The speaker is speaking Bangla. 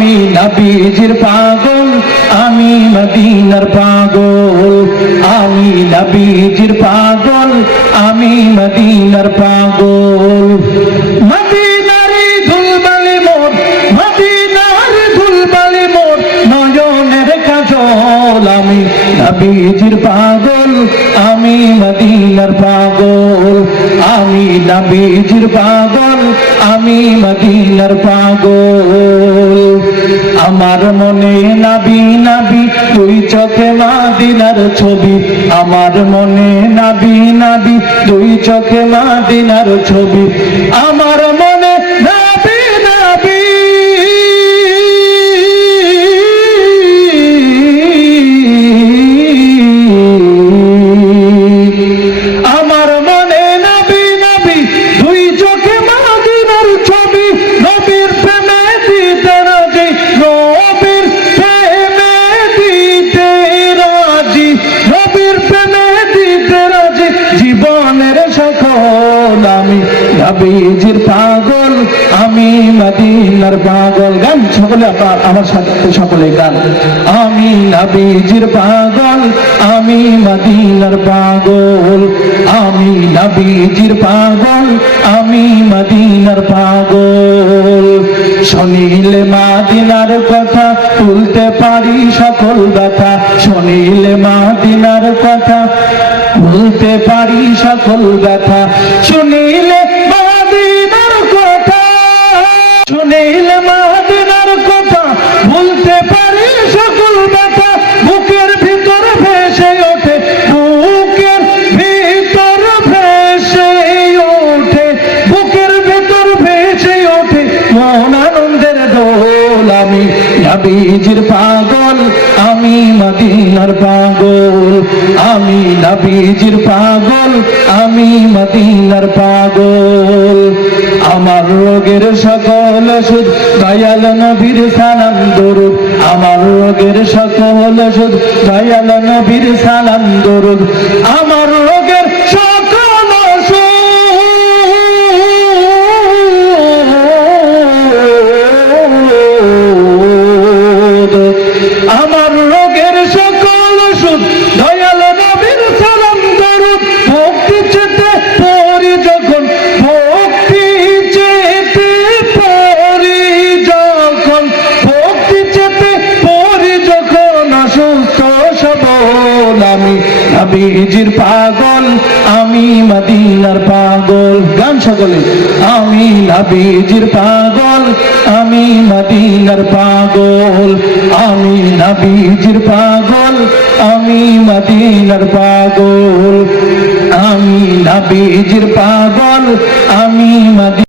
আমি নবীজির পাগল, আমি মদিনার পাগল। আমি নবীজির পাগল, আমি মদিনার পাগল। মদিনার ধুলবালি মোর, মদিনার ধুলবালি মোর নয়নের কাজল। আমি নবীজির পাগল, আমি মদিনার পাগল। আমি নবীজির পাগল, আমি মদিনার পাগল। আমার মনে নবী নবী দুই চোখে মদিনার ছবি। আমার মনে নবী নবী দুই চোখে মদিনার ছবি। আমার মনে নবী নবী আমার মনে নবী নবী দুই চোখে মদিনার ছবি। নবীর প্রেমে দিতে রাজি, নবীর প্রেমে দিতে রাজি, নবীর প্রেমে দিতে রাজি জীবনের সকল। আমি নবীজির পাগল, আমি মদিনার পাগল। গান সকলে আমার সাথে সকলে গান। আমি নবীজির পাগল, আমি মদিনার পাগল। আমি নবীজির পাগল, আমি মদিনার পাগল। শুনিলে মদিনার কথা তুলতে পারি সকল ব্যথা। শুনিলে মদিনার কথা ভুলতে পারি সকল ব্যথা। শুনিলে মদিনার কথা, শুনিলে মদিনার কথা ভুলতে পারি সকল ব্যথা। বুকের ভিতর ভেসে ওঠে, বুকের ভিতর ভেসে ওঠে, বুকের ভিতর ভেসে ওঠে মন আনন্দের দোল। আমি নবীজির পাগল, আমি মদিনার পাগল। আমি নবীজির পাগল, আমি মদিনার পাগল। আমার রোগের সকল ওষুধ দয়াল নবীর সালাম দরুদ। আমার রোগের সকল ওষুধ দয়াল নবীর সালাম দরুদ। আমার রোগের সকল ওষুধ, আমার রোগের সকল ওষুধ দয়াল নবীর সালাম দরুদ। ভক্তি চেতে পড়ি যখন, ভক্তি চেতে পড়ি যখন, ভক্তি চেতে পড়ি যখন অসুস্থ সবল। আমি নবীজির পাগল, আমি মদিনার পাগল। গান সকলে। আমি নবীজির পাগল, আমি মদিনার পাগল। আমি নবীজির পাগল, আমি মদিনার পাগল। আমি নবীজির পাগল, আমি মদিনার